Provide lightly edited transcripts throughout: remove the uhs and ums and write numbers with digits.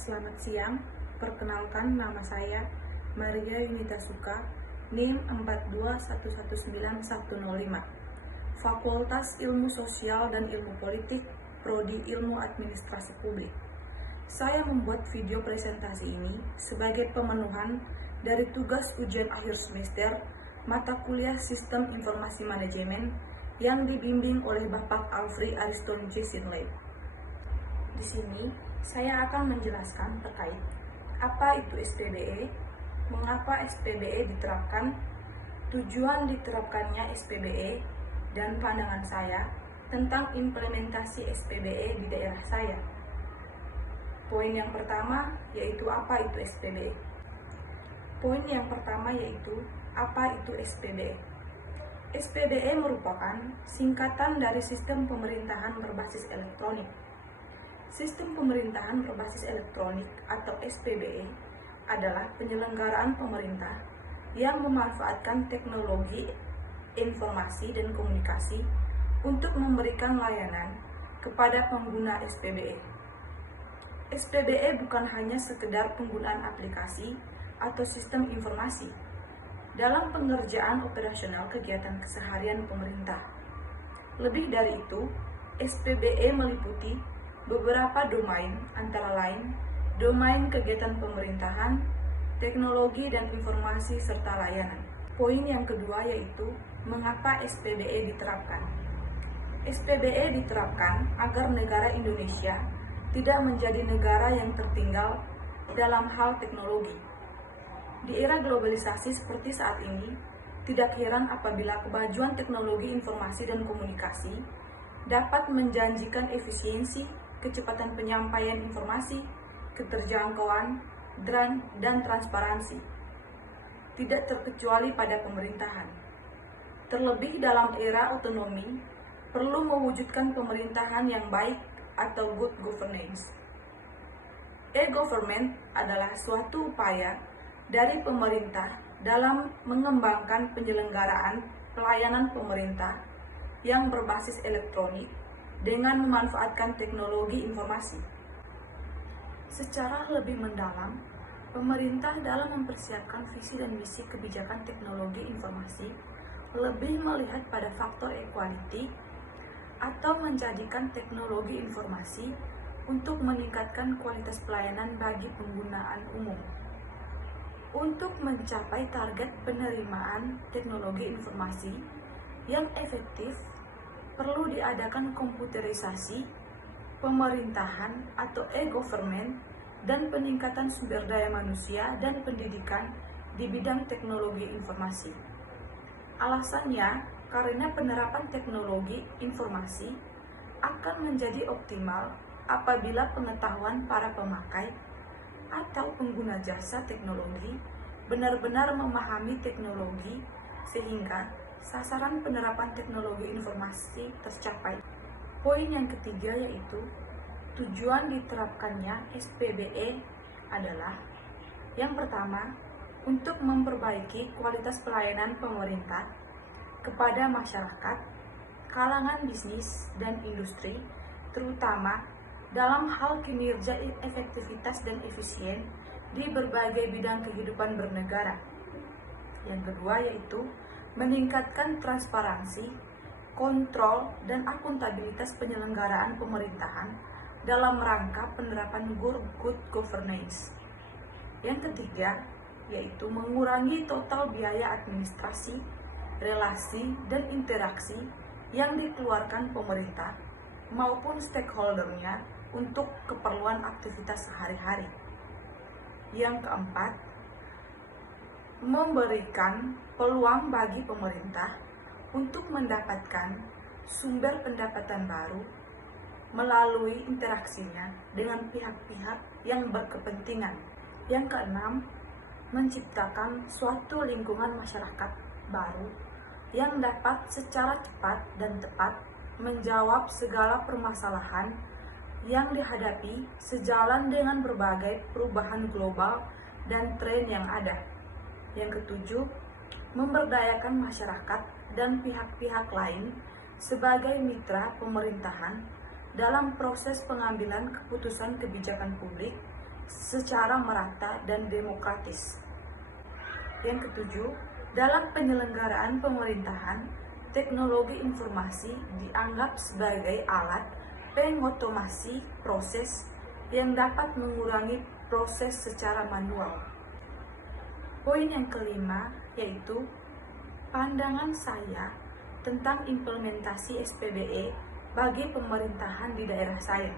Selamat siang, perkenalkan nama saya Maria Yunita Suka, NIM 421191005, Fakultas Ilmu Sosial dan Ilmu Politik, Prodi Ilmu Administrasi Publik. Saya membuat video presentasi ini sebagai pemenuhan dari tugas ujian akhir semester mata kuliah Sistem Informasi Manajemen yang dibimbing oleh Bapak Alfri Aristonci Sinlay. Di sini, saya akan menjelaskan terkait apa itu SPBE, mengapa SPBE diterapkan, tujuan diterapkannya SPBE, dan pandangan saya tentang implementasi SPBE di daerah saya. Poin yang pertama yaitu apa itu SPBE. Poin yang pertama yaitu apa itu SPBE. SPBE merupakan singkatan dari Sistem Pemerintahan Berbasis Elektronik. Sistem Pemerintahan Berbasis Elektronik atau SPBE adalah penyelenggaraan pemerintah yang memanfaatkan teknologi informasi dan komunikasi untuk memberikan layanan kepada pengguna SPBE. SPBE bukan hanya sekedar penggunaan aplikasi atau sistem informasi dalam pengerjaan operasional kegiatan keseharian pemerintah. Lebih dari itu, SPBE meliputi beberapa domain, antara lain domain kegiatan pemerintahan, teknologi dan informasi serta layanan. Poin yang kedua yaitu mengapa SPBE diterapkan. SPBE diterapkan agar negara Indonesia tidak menjadi negara yang tertinggal dalam hal teknologi. Di era globalisasi seperti saat ini, tidak heran apabila kemajuan teknologi informasi dan komunikasi dapat menjanjikan efisiensi, kecepatan penyampaian informasi, keterjangkauan, dan transparansi. Tidak terkecuali pada pemerintahan. Terlebih dalam era otonomi, perlu mewujudkan pemerintahan yang baik atau good governance. E-government adalah suatu upaya dari pemerintah dalam mengembangkan penyelenggaraan pelayanan pemerintah yang berbasis elektronik dengan memanfaatkan teknologi informasi. Secara lebih mendalam, pemerintah dalam mempersiapkan visi dan misi kebijakan teknologi informasi lebih melihat pada faktor equality atau menjadikan teknologi informasi untuk meningkatkan kualitas pelayanan bagi penggunaan umum. Untuk mencapai target penerimaan teknologi informasi yang efektif, perlu diadakan komputerisasi, pemerintahan atau e-government, dan peningkatan sumber daya manusia dan pendidikan di bidang teknologi informasi. Alasannya, karena penerapan teknologi informasi akan menjadi optimal apabila pengetahuan para pemakai atau pengguna jasa teknologi benar-benar memahami teknologi sehingga sasaran penerapan teknologi informasi tercapai. Poin yang ketiga yaitu tujuan diterapkannya SPBE adalah yang pertama, untuk memperbaiki kualitas pelayanan pemerintah kepada masyarakat, kalangan bisnis dan industri, terutama dalam hal kinerja efektivitas dan efisien di berbagai bidang kehidupan bernegara. Yang kedua yaitu meningkatkan transparansi, kontrol, dan akuntabilitas penyelenggaraan pemerintahan dalam rangka penerapan good governance. Yang ketiga, yaitu mengurangi total biaya administrasi, relasi, dan interaksi yang dikeluarkan pemerintah maupun stakeholder-nya untuk keperluan aktivitas sehari-hari. Yang keempat, memberikan peluang bagi pemerintah untuk mendapatkan sumber pendapatan baru melalui interaksinya dengan pihak-pihak yang berkepentingan. Yang keenam, menciptakan suatu lingkungan masyarakat baru yang dapat secara cepat dan tepat menjawab segala permasalahan yang dihadapi sejalan dengan berbagai perubahan global dan tren yang ada. Yang ketujuh, memberdayakan masyarakat dan pihak-pihak lain sebagai mitra pemerintahan dalam proses pengambilan keputusan kebijakan publik secara merata dan demokratis. Yang ketujuh, dalam penyelenggaraan pemerintahan, teknologi informasi dianggap sebagai alat pengotomasi proses yang dapat mengurangi proses secara manual. Poin yang kelima yaitu pandangan saya tentang implementasi SPBE bagi pemerintahan di daerah saya.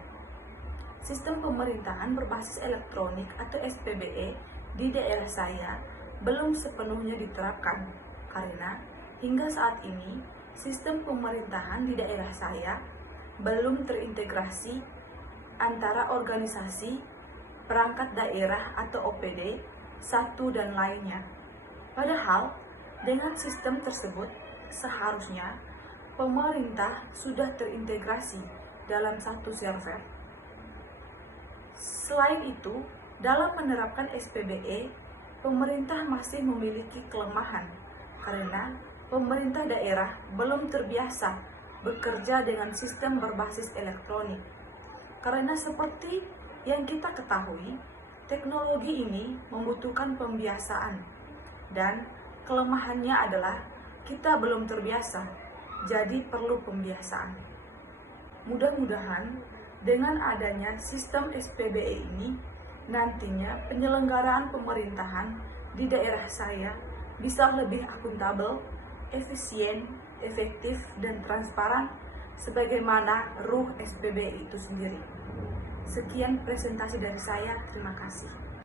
Sistem pemerintahan berbasis elektronik atau SPBE di daerah saya belum sepenuhnya diterapkan karena hingga saat ini sistem pemerintahan di daerah saya belum terintegrasi antara organisasi perangkat daerah atau OPD satu dan lainnya. Padahal dengan sistem tersebut seharusnya pemerintah sudah terintegrasi dalam satu server. Selain itu, dalam menerapkan SPBE, pemerintah masih memiliki kelemahan karena pemerintah daerah belum terbiasa bekerja dengan sistem berbasis elektronik. Karena seperti yang kita ketahui, teknologi ini membutuhkan pembiasaan dan kelemahannya adalah kita belum terbiasa, jadi perlu pembiasaan. Mudah-mudahan dengan adanya sistem SPBE ini, nantinya penyelenggaraan pemerintahan di daerah saya bisa lebih akuntabel, efisien, efektif, dan transparan sebagaimana ruh SPBE itu sendiri. Sekian presentasi dari saya, terima kasih.